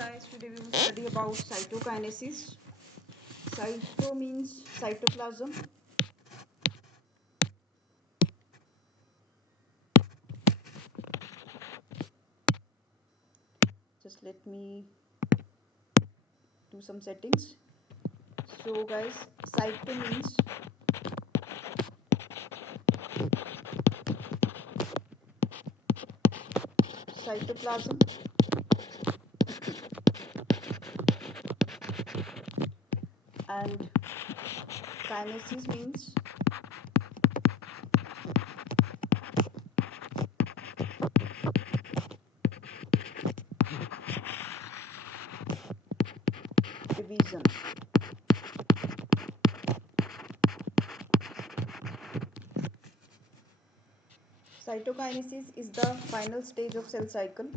guys, today we will study about cytokinesis. Cyto means cytoplasm. Just let me do some settings. So guys, cyto means cytoplasm. And kinesis means division. Cytokinesis is the final stage of cell cycle.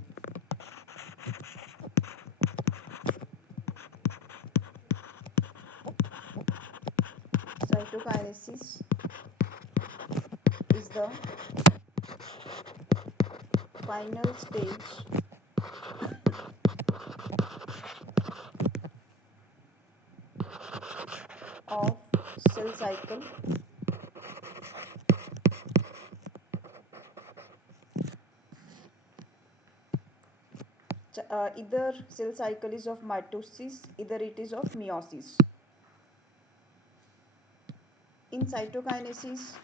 Cytokinesis is the final stage of cell cycle. Either cell cycle is of mitosis, either it is of meiosis. In cytokinesis,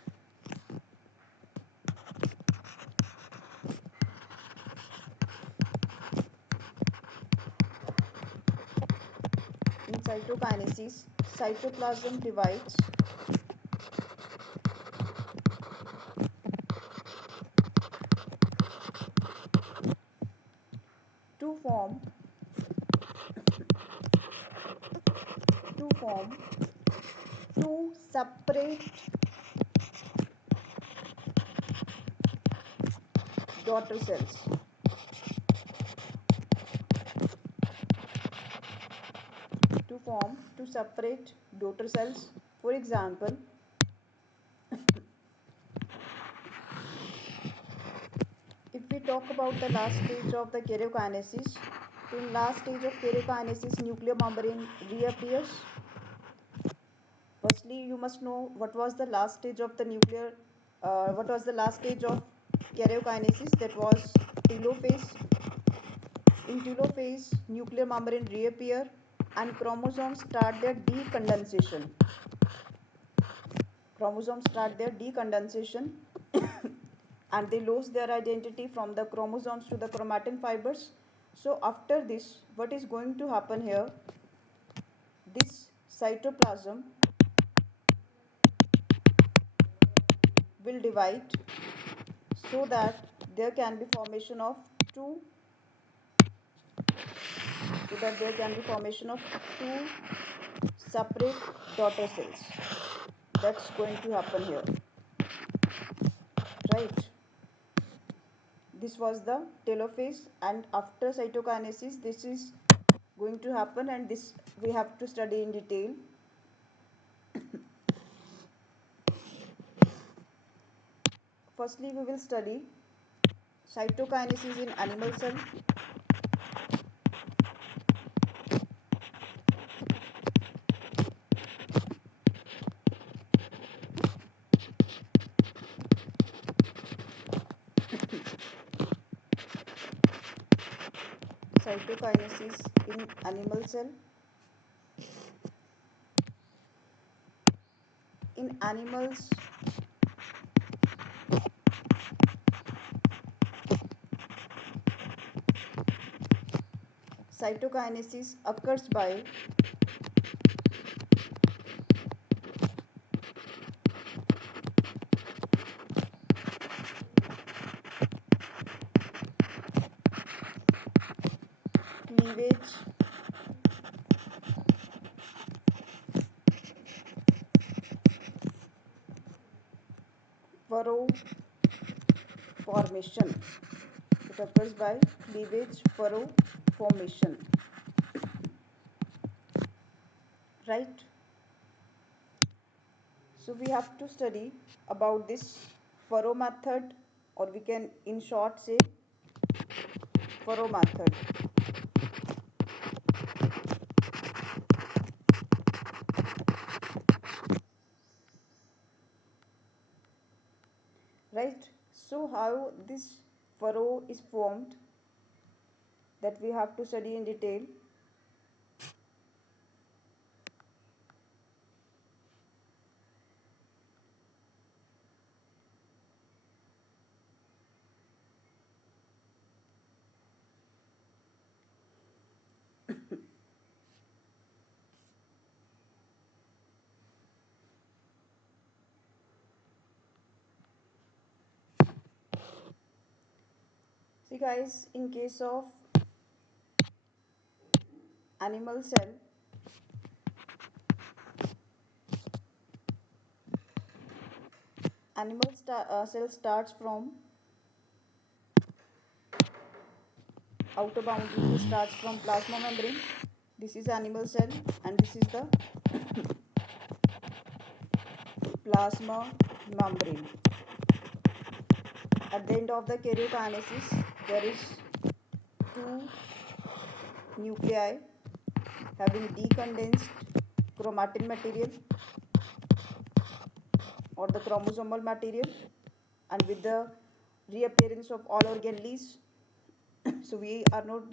cytoplasm divides to form two separate daughter cells. To form two separate daughter cells. For example, if we talk about the last stage of the karyokinesis, in last stage of karyokinesis, nuclear membrane reappears. Firstly, you must know what was the last stage of the karyokinesis. That was telophase. In telophase, nuclear membrane reappear and chromosomes start their decondensation. And they lose their identity from the chromosomes to the chromatin fibers. So after this, what is going to happen here? This cytoplasm will divide so that there can be formation of two separate daughter cells. That's going to happen here, right? This was the telophase, and after cytokinesis this is going to happen, and this we have to study in detail. Firstly, we will study cytokinesis in animal cell. Cytokinesis in animal cell. In animals, cytokinesis occurs by cleavage, furrow formation. It occurs by cleavage, furrow formation, right? So we have to study about this furrow method, or we can in short say furrow method. right? So how this furrow is formed, that we have to study in detail. See guys, in case of animal cell, cell starts from outer boundary, starts from plasma membrane. This is animal cell and this is the plasma membrane. At the end of the karyokinesis, there is two nuclei having decondensed chromatin material or the chromosomal material, and with the reappearance of all organelles. So we are not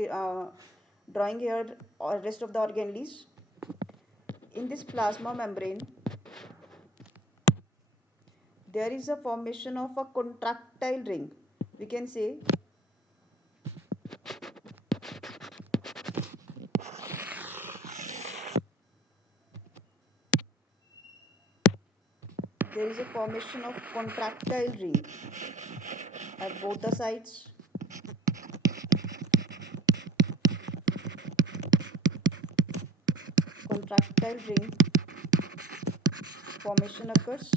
drawing here rest of the organelles. In this plasma membrane, there is a formation of a contractile ring. We can say there is a formation of contractile ring at both the sides. Contractile ring formation occurs.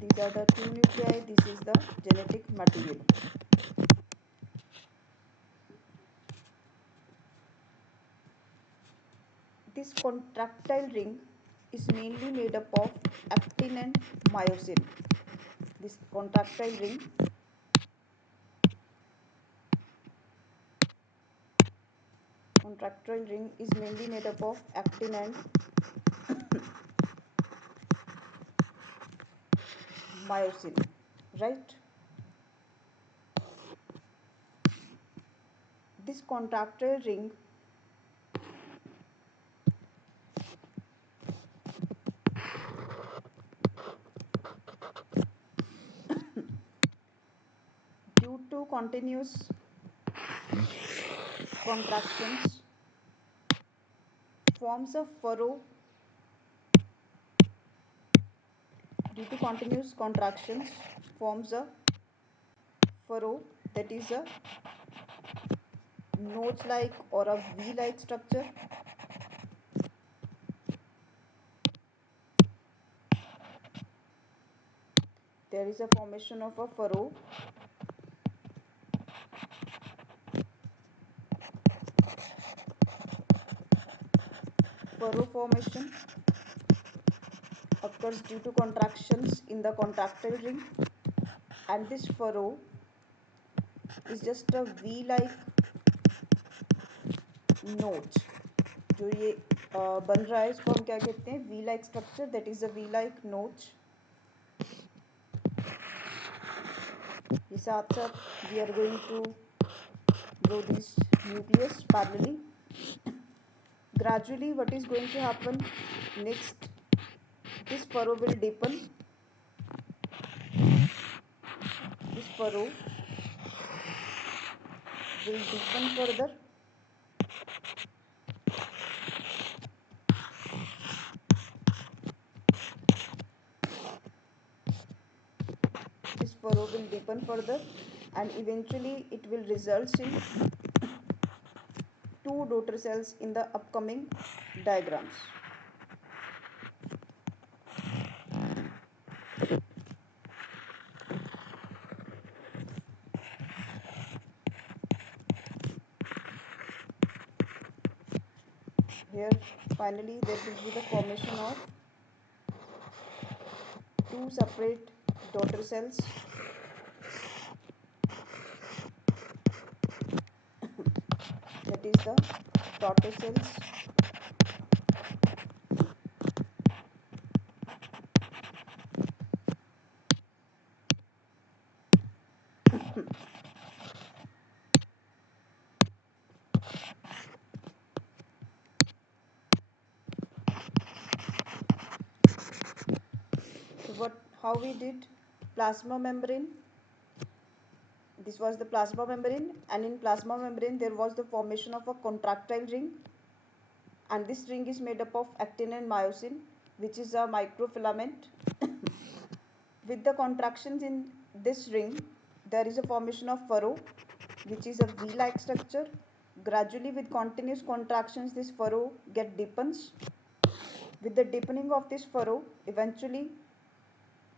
These are the two nuclei. This is the genetic material. This contractile ring is mainly made up of actin and myosin. This contractile ring is mainly made up of actin and myosin, right? This contractile ring due to continuous contractions forms a furrow. Due to continuous contractions forms a furrow, that is a notch-like or a V-like structure. There is a formation of a furrow. Furrow formation occurs due to contractions in the contractile ring, and this furrow is just a V-like notch. जो ये बन रहा है इसको हम क्या कहते हैं? V-like structure, that is a V-like notch. ये साथ साथ we are going to draw this nucleus parallelly. Gradually, what is going to happen next? This furrow will deepen. This furrow will deepen further. This furrow will deepen further, and eventually it will result in two daughter cells in the upcoming diagrams. Here finally there will be the formation of two separate daughter cells. That is the daughter cells. So how we did plasma membrane? This was the plasma membrane, and in plasma membrane there was the formation of a contractile ring, and this ring is made up of actin and myosin, which is a microfilament. With the contractions in this ring, there is a formation of furrow, which is a V-like structure. Gradually, with continuous contractions, this furrow deepens. With the deepening of this furrow, eventually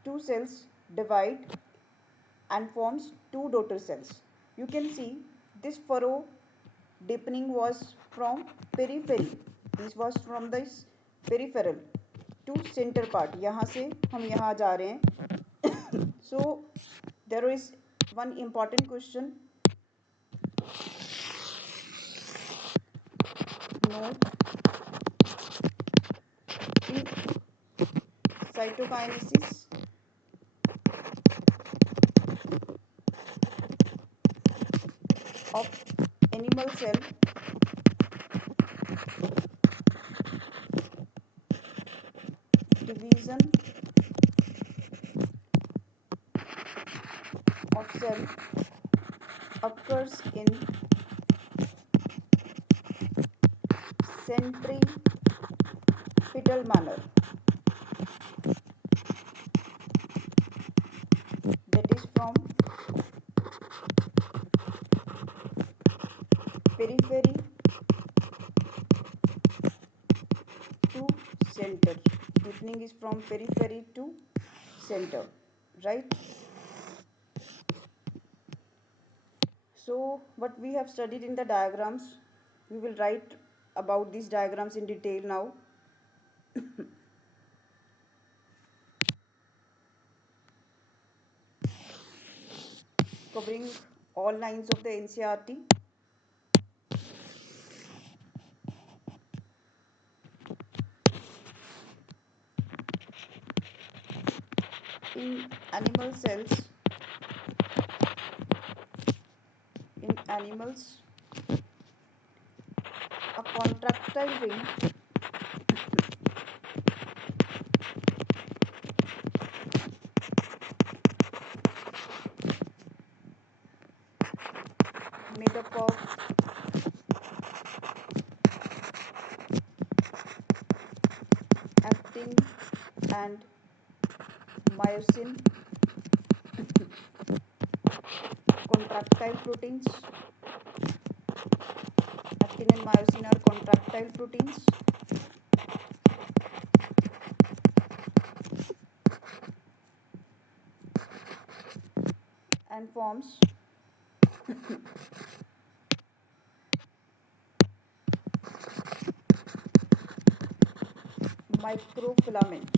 two cells divide and forms two daughter cells. You can see this furrow deepening was from periphery. This was from this peripheral to center part. यहाँ से हम यहाँ जा रहे हैं. So there is one important question. Note, in cytokinesis of animal cell, division of cell occurs in centripetal manner, that is from periphery to center. Deepening is from periphery to center, right? So what we have studied in the diagrams, we will write about these diagrams in detail now. Covering all lines of the NCERT. In animal cells, in animals, a contractile ring made up of actin and myosin, contractile proteins. Actin and myosin are contractile proteins. And forms microfilament.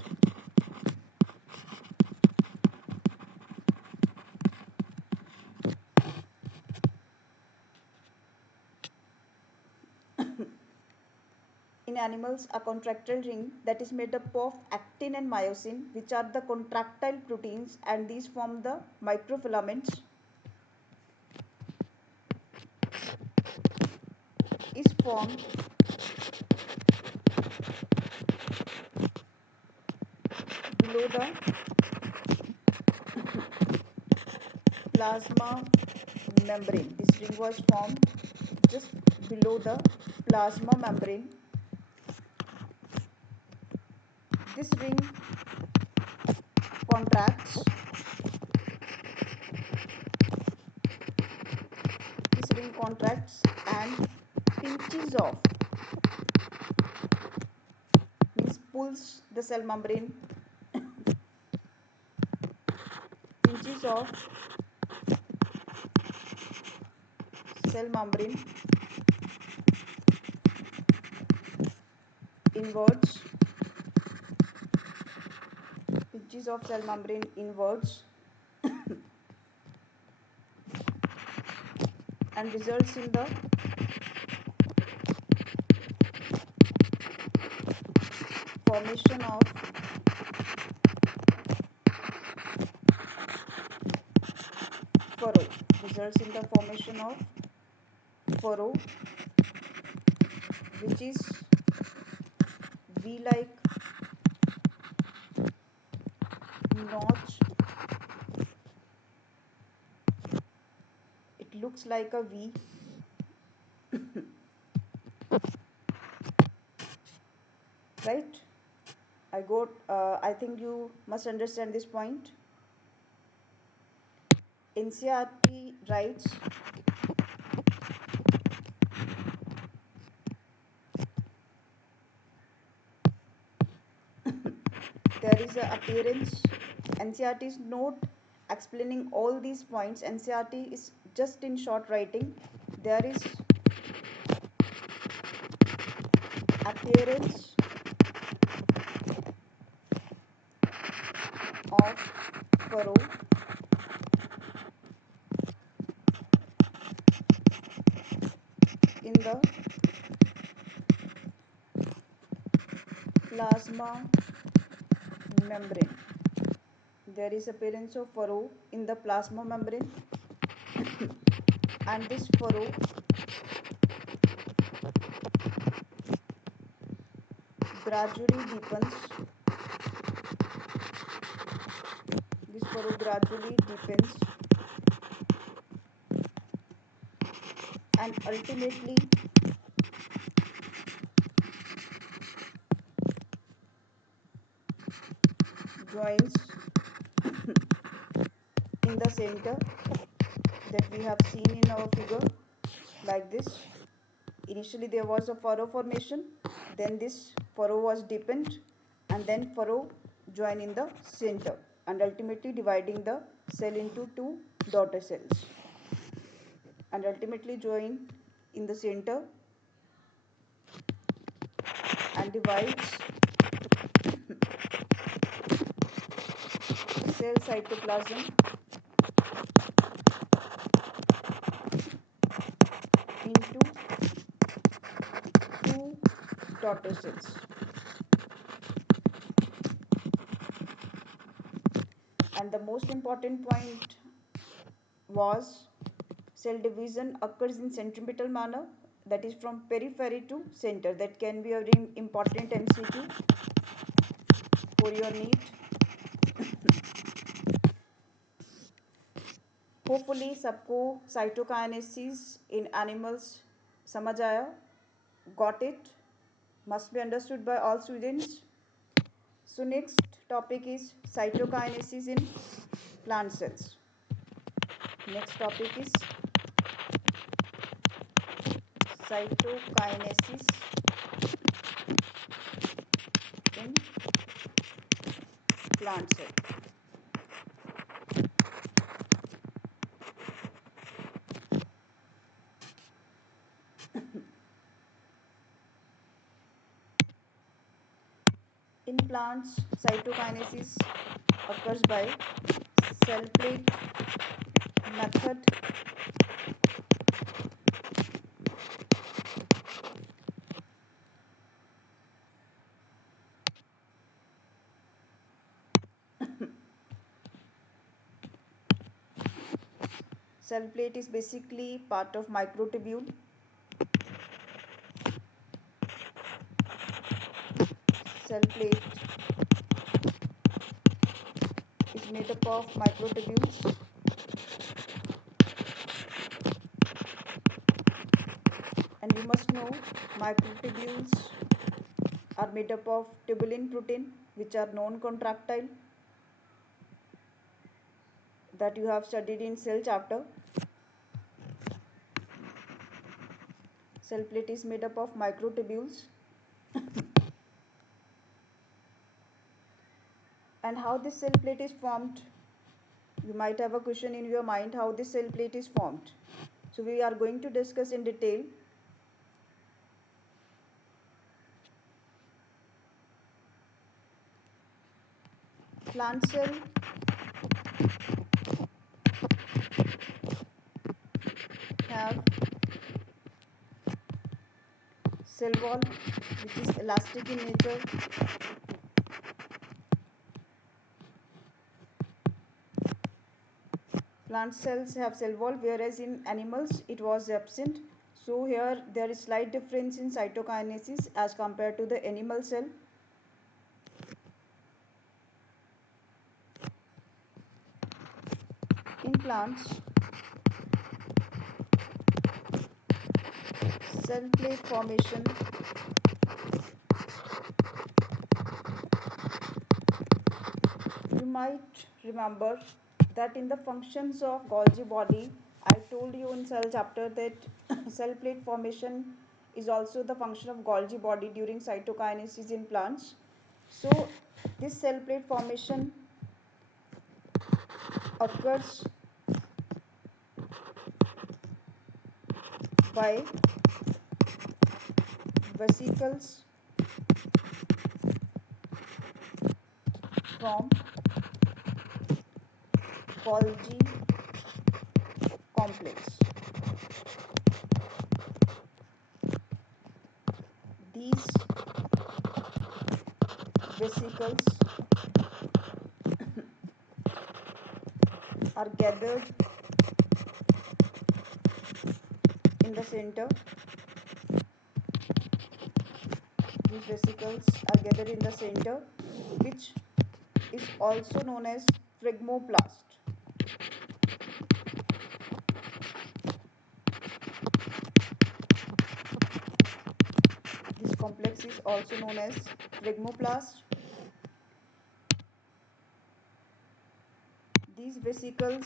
In animals, a contractile ring that is made up of actin and myosin, which are the contractile proteins, and these form the microfilaments, is formed below the plasma membrane. This ring was formed just below the plasma membrane. This ring contracts. This ring contracts and pinches off, means pulls the cell membrane, pinches off cell membrane inwards, pinches off cell membrane inwards, and results in the formation of furrow, results in the formation of furrow, which is V-like notch. It looks like a V. Right? I think you must understand this point. NCERT writes there is a appearance. NCERT is not explaining all these points. NCERT is just in short writing. There is appearance of furrow in the plasma membrane. There is appearance of furrow in the plasma membrane and this furrow gradually deepens. This furrow gradually deepens and ultimately joins in the center that we have seen in our figure like this. Initially there was a furrow formation, then this furrow was deepened and then furrow join in the center and ultimately dividing the cell into two daughter cells and ultimately join in the center and divides cell cytoplasm into two daughter cells. And the most important point was cell division occurs in centripetal manner, that is from periphery to center. That can be a very important MCQ for your need. Hopefully सबको cytokinesis in animals समझ आया. Got it? Must be understood by all students. So next topic is cytokinesis in plant cells. Next topic is cytokinesis in plant cell. In plants, cytokinesis occurs by cell plate method. Cell plate is basically part of microtubule. Cell plate is made up of microtubules. And you must know microtubules are made up of tubulin protein which are non-contractile, that you have studied in cell chapter. Cell plate is made up of microtubules. And how this cell plate is formed? You might have a question in your mind how this cell plate is formed. So we are going to discuss in detail. Plant cell have cell wall which is elastic in nature. Plant cells have cell wall, whereas in animals it was absent. So here there is slight difference in cytokinesis as compared to the animal cell. In plants, cell plate formation you might remember that in the functions of Golgi body, I told you in cell chapter that cell plate formation is also the function of Golgi body during cytokinesis in plants. So this cell plate formation occurs by vesicles from Golgi complex. These vesicles are gathered in the center. These vesicles are gathered in the center, which is also known as phlegmoplast. This complex is also known as phlegmoplast. These vesicles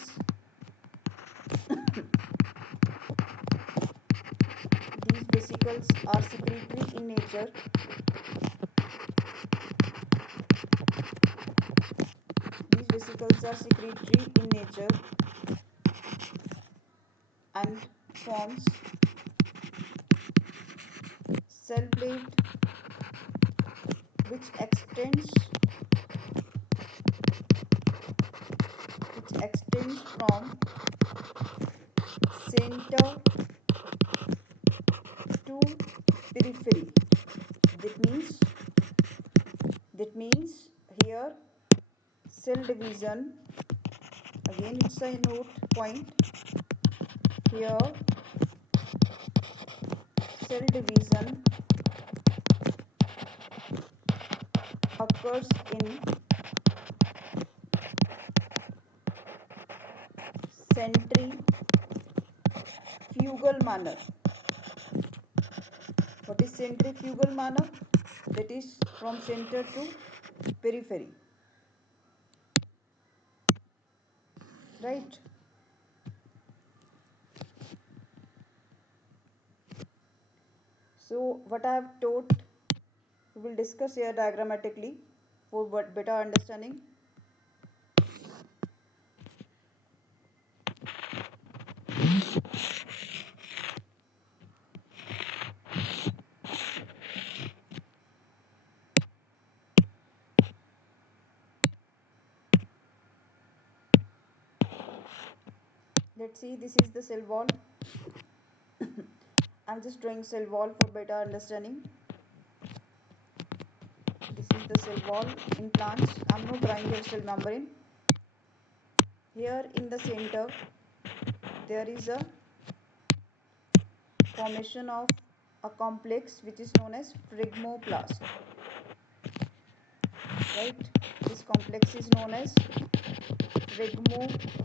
are secretory in nature. These vesicles are secretory in nature and forms cell plate which extends from center to periphery. That means here cell division, again it's a note point, here cell division occurs in centrifugal manner. What is centrifugal manner? That is from center to periphery. Right? So what I have taught, we will discuss here diagrammatically for better understanding. Let's see, this is the cell wall. I'm just drawing cell wall for better understanding. This is the cell wall in plants. I'm not drawing here cell membrane. Here in the center there is a formation of a complex which is known as phlegmoplast. Right? This complex is known as phlegmoplast.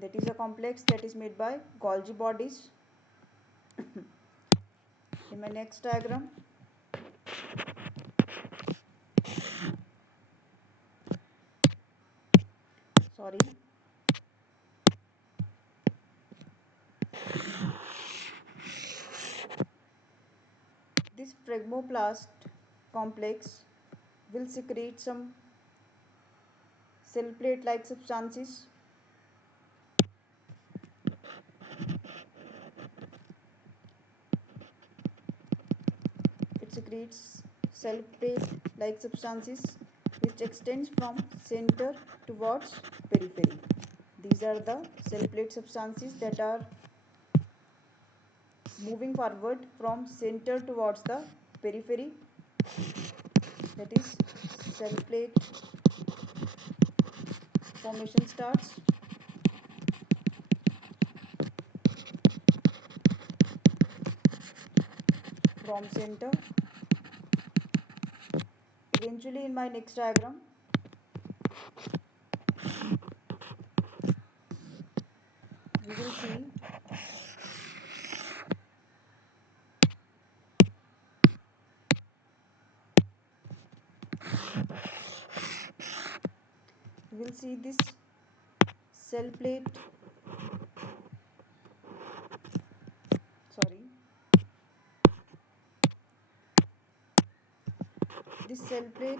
That is a complex that is made by Golgi bodies. In my next diagram, this phlegmoplast complex will secrete some cell plate like substances. It secretes cell plate like substances which extends from center towards periphery. These are the cell plate substances that are moving forward from center towards the periphery, that is cell plate formation starts. From center, eventually in my next diagram we will see this cell plate, sorry, this cell plate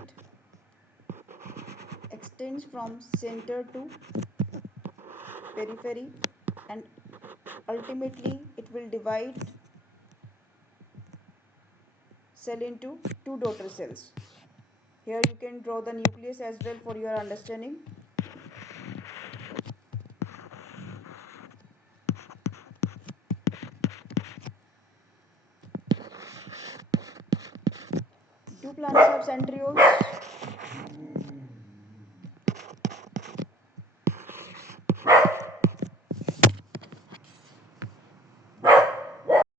extends from center to periphery, and ultimately it will divide cell into two daughter cells. Here you can draw the nucleus as well for your understanding. Do plants have centrioles?